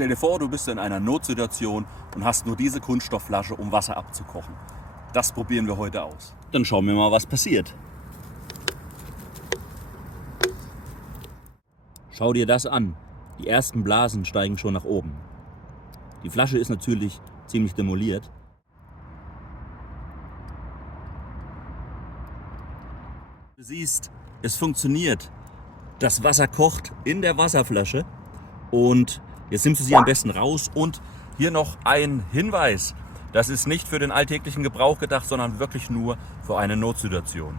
Stell dir vor, du bist in einer Notsituation und hast nur diese Kunststoffflasche, um Wasser abzukochen. Das probieren wir heute aus. Dann schauen wir mal, was passiert. Schau dir das an. Die ersten Blasen steigen schon nach oben. Die Flasche ist natürlich ziemlich demoliert. Du siehst, es funktioniert. Das Wasser kocht in der Wasserflasche und jetzt nimmst du sie am besten raus. Und hier noch ein Hinweis. Das ist nicht für den alltäglichen Gebrauch gedacht, sondern wirklich nur für eine Notsituation.